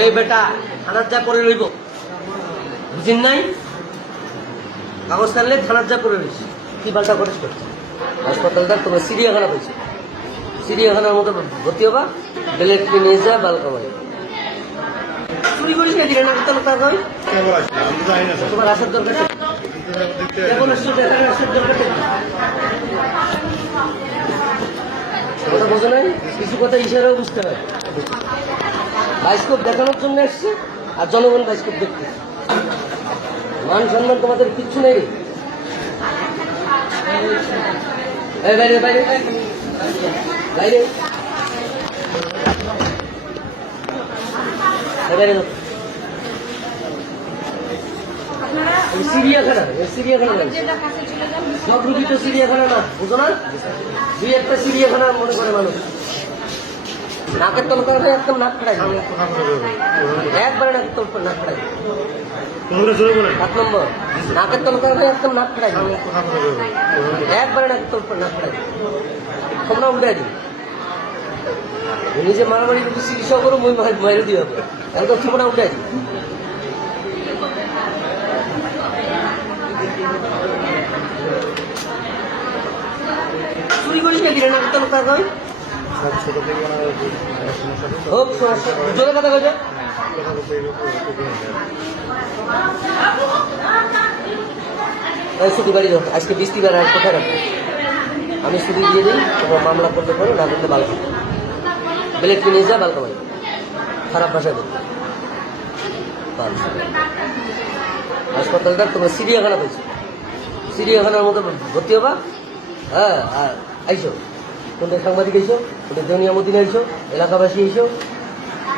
এই বেটা থানার যা করে রইব বুঝিন নাই? কাগজ থানার যা করে রইস কি পাল্টা করিস করছে হাসপাতালটা তোমার চিড়িয়াখানা পেয়েছে চিড়িয়াখানার মতো ভর্তি হবা বেলেট কিনে যা বাল কামাই। চুরি করিস না দিলে না তোর হয় তোমার আসার দরকার নেই। আসছো দেখার আসার দরকার নেই। কথা বোঝো নাই? কিছু কথা ইশারাও বুঝতে হয়। বাইস্কোপ দেখানোর জন্য এসছে আর জনগণ বাইস্কোপ দেখতে মান সম্মান তোমাদের কিচ্ছু নেই। বাইরে বাইরে বাইরে। এই বাইরে যাও। এই চিড়িয়াখানা এই চিড়িয়াখানা না। সব রুগী তো চিড়িয়াখানা না, বুঝো না? দুই একটা চিড়িয়াখানা মনে করে মানুষ। নাকের তল করে একদম নাক খাড়াই একবারে নাকের তল করে নাক খাড়াই সাত নম্বর নাকের তল করে একদম নাক খাড়াই। একবারে নাকের তল করে নাক খাড়াই তোমরা উঠে দিই নিজে মারামারি যদি চিকিৎসা করো মই মাইরে দিয়ে হবে একদম ঠিকনা উঠে দিই চুরি করিস না দিলে নাকের তল কাজ হয় বাড়ি আজকে বৃষ্টিবার আর কোথায় রাখব আমি ছুটি দিয়ে দিই তোমার মামলা করতে পারো, না করতে ভালো ব্লেড কিনে যা বালকা ভাই খারাপ ভাষা দিই হাসপাতালটা তোমার চিড়িয়াখানা পেয়েছে চিড়িয়াখানার মতো ভর্তি হবা? হ্যাঁ আইসো। কোনটা সাংবাদিক আইসো কোনটা জনিয়া মদিন আইসো এলাকাবাসী আইসো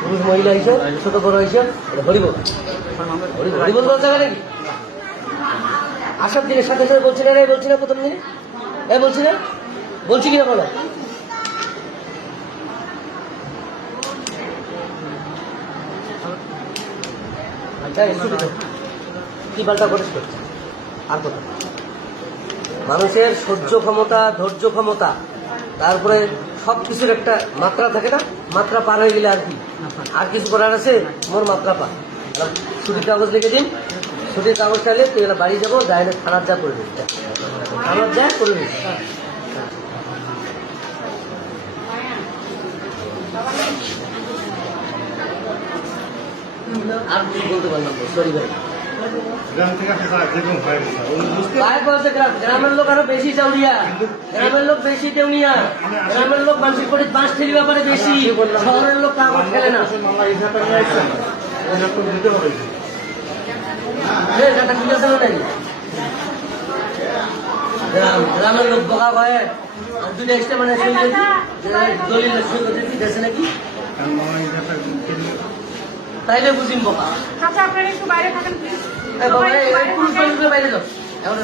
পুরুষ মহিলা আইসো ছোট বড় আইসো এটা হরিবল হরিবল বলতে হবে নাকি? আসার দিনের সাথে সাথে বলছি না বলছি না প্রথম দিনে? এ বলছি না? বলছি কিনা বলো? আচ্ছা, কি পাল্টা করিস আর কথা। মানুষের সহ্য ক্ষমতা ধৈর্য ক্ষমতা তারপরে সব কিছুর একটা মাত্রা থাকে না, মাত্রা পার হয়ে গেলে আর কি? আর কিছু করার আছে? মোর মাত্রা পা ছুটির কাগজ লিখে দিন। ছুটির কাগজ চাইলে তুই এলা বাড়ি যাব যাই না থানার যা করে দিস থানার যা করে দিস আর কিছু বলতে পারলাম সরি ভাই। গ্রাম থেকে যেরকম হয় গ্রামের লোক আরও বেশি চাউরিয়া। গ্রামের লোক বেশি টেউনিয়া। গ্রামের লোক করে বাঁশ ঠেলি ব্যাপারে বেশি। শহরের কাগজ খেলে না। গ্রামের বকা ভয়ে আর দুটো এক্সট্রা মানে দলিল নাকি? তাইলে বুঝিম বাবা আচ্ছা আপনারা একটু বাইরে থাকেন প্লিজ এই পুরুষ বাইরে যাও। এখন